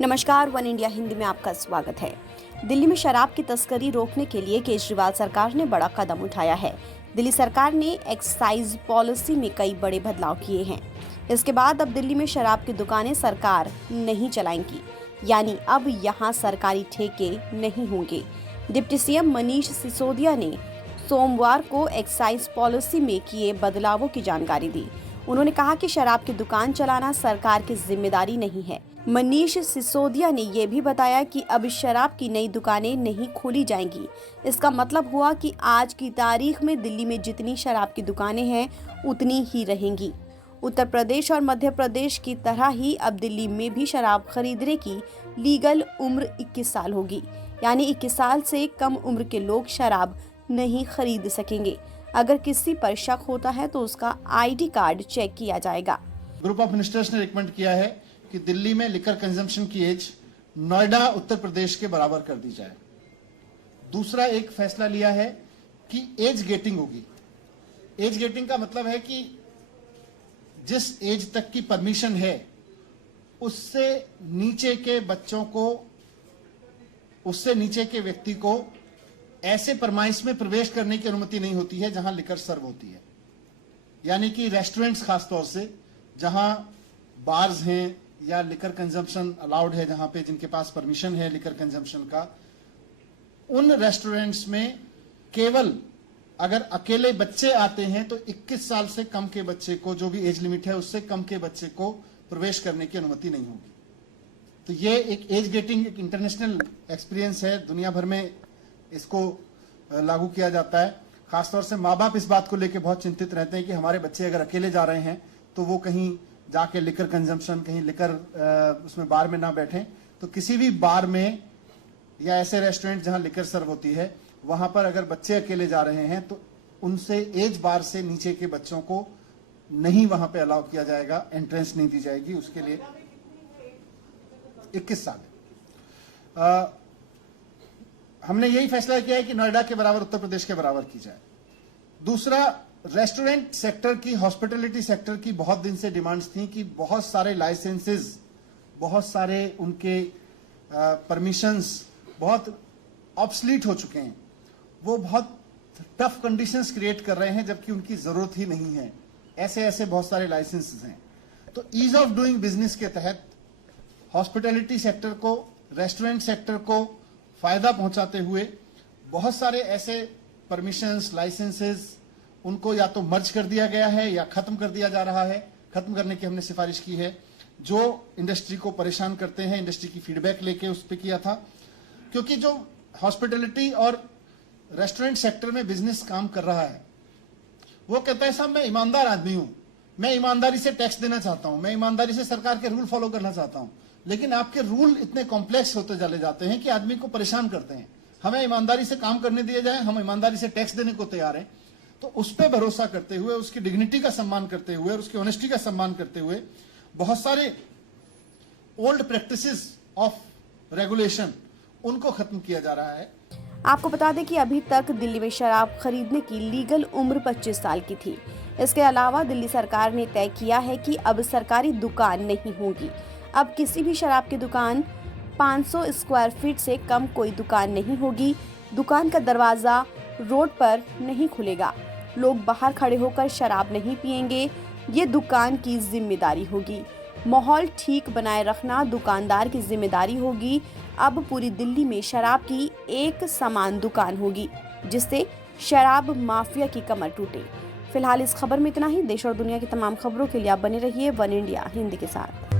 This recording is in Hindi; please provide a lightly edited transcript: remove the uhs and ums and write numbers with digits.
नमस्कार, वन इंडिया हिंदी में आपका स्वागत है। दिल्ली में शराब की तस्करी रोकने के लिए केजरीवाल सरकार ने बड़ा कदम उठाया है। दिल्ली सरकार ने एक्साइज पॉलिसी में कई बड़े बदलाव किए हैं। इसके बाद अब दिल्ली में शराब की दुकानें सरकार नहीं चलाएंगी, यानी अब यहां सरकारी ठेके नहीं होंगे। डिप्टी सीएम मनीष सिसोदिया ने सोमवार को एक्साइज पॉलिसी में किए बदलावों की जानकारी दी। उन्होंने कहा कि शराब की दुकान चलाना सरकार की जिम्मेदारी नहीं है। मनीष सिसोदिया ने यह भी बताया कि अब शराब की नई दुकानें नहीं खोली जाएंगी। इसका मतलब हुआ कि आज की तारीख में दिल्ली में जितनी शराब की दुकानें हैं उतनी ही रहेंगी। उत्तर प्रदेश और मध्य प्रदेश की तरह ही अब दिल्ली में भी शराब खरीदने की लीगल उम्र 21 साल होगी, यानी 21 साल से कम उम्र के लोग शराब नहीं खरीद सकेंगे। अगर किसी पर शक होता है तो उसका आईडी कार्ड चेक किया जाएगा। ग्रुप ऑफ मिनिस्टर्स ने रिकमेंड किया है कि दिल्ली में लिकर कंजम्पशन की एज नोएडा उत्तर प्रदेश के बराबर कर दी जाए। दूसरा एक फैसला लिया है कि एज गेटिंग होगी। एज गेटिंग का मतलब है कि जिस एज तक की परमिशन है उससे नीचे के बच्चों को, उससे नीचे के व्यक्ति को ऐसे परमाइश में प्रवेश करने की अनुमति नहीं होती है जहां लिकर सर्व होती है। यानी कि रेस्टोरेंट्स खासतौर से जहां बार्स हैं या लिकर कंजम्पशन अलाउड है, जहां पे जिनके पास परमिशन है लिकर कंजम्पशन का, उन रेस्टोरेंट्स में केवल अगर अकेले बच्चे आते हैं तो 21 साल से कम के बच्चे को, जो भी एज लिमिट है उससे कम के बच्चे को प्रवेश करने की अनुमति नहीं होगी। तो ये एक एज गेटिंग एक इंटरनेशनल एक्सपीरियंस है, दुनिया भर में इसको लागू किया जाता है। खासतौर से माँ बाप इस बात को लेकर बहुत चिंतित रहते हैं कि हमारे बच्चे अगर अकेले जा रहे हैं तो वो कहीं जाके लिकर कंजम्पशन, कहीं लिकर उसमें बार में ना बैठें। तो किसी भी बार में या ऐसे रेस्टोरेंट जहां लिकर सर्व होती है वहां पर अगर बच्चे अकेले जा रहे हैं तो उनसे एज बार से नीचे के बच्चों को नहीं वहां पे अलाउ किया जाएगा, एंट्रेंस नहीं दी जाएगी। उसके लिए 21 साल हमने यही फैसला किया है कि नोएडा के बराबर, उत्तर प्रदेश के बराबर की जाए। दूसरा, रेस्टोरेंट सेक्टर की, हॉस्पिटैलिटी सेक्टर की बहुत दिन से डिमांड्स थी कि बहुत सारे लाइसेंसेस, बहुत सारे उनके परमिशंस बहुत ऑब्सलीट हो चुके हैं। वो बहुत टफ कंडीशंस क्रिएट कर रहे हैं जबकि उनकी जरूरत ही नहीं है। ऐसे बहुत सारे लाइसेंसेस हैं। तो ईज ऑफ डूइंग बिजनेस के तहत हॉस्पिटैलिटी सेक्टर को, रेस्टोरेंट सेक्टर को फायदा पहुंचाते हुए बहुत सारे ऐसे परमिशंस, लाइसेंसेस, उनको या तो मर्ज कर दिया गया है या खत्म कर दिया जा रहा है। खत्म करने की हमने सिफारिश की है, जो इंडस्ट्री को परेशान करते हैं। इंडस्ट्री की फीडबैक लेके उस पर किया था, क्योंकि जो हॉस्पिटैलिटी और रेस्टोरेंट सेक्टर में बिजनेस काम कर रहा है वो कहता है साहब मैं ईमानदार आदमी हूं, मैं ईमानदारी से टैक्स देना चाहता हूं, मैं ईमानदारी से सरकार के रूल फॉलो करना चाहता हूं, लेकिन आपके रूल इतने कॉम्प्लेक्स होते चले जाते हैं कि आदमी को परेशान करते हैं। हमें ईमानदारी से काम करने दिया जाए, हम ईमानदारी से टैक्स देने को तैयार हैं। तो उस पर भरोसा करते हुए, उसकी डिग्निटी का सम्मान करते हुए और उसकी ऑनेस्टी का सम्मान करते हुए बहुत सारे ओल्ड प्रैक्टिसेस ऑफ रेगुलेशन उनको खत्म किया जा रहा है। आपको बता दें कि अभी तक दिल्ली में शराब खरीदने की लीगल उम्र 25 साल की थी। इसके अलावा दिल्ली सरकार ने तय किया है कि अब सरकारी दुकान नहीं होगी। अब किसी भी शराब की दुकान 500 स्क्वायर फीट से कम कोई दुकान नहीं होगी। दुकान का दरवाजा रोड पर नहीं खुलेगा। लोग बाहर खड़े होकर शराब नहीं पिएंगे। ये दुकान की जिम्मेदारी होगी। माहौल ठीक बनाए रखना दुकानदार की जिम्मेदारी होगी। अब पूरी दिल्ली में शराब की एक समान दुकान होगी, जिससे शराब माफिया की कमर टूटे। फिलहाल इस खबर में इतना ही। देश और दुनिया की तमाम खबरों के लिए आप बने रहिए वन इंडिया हिंदी के साथ।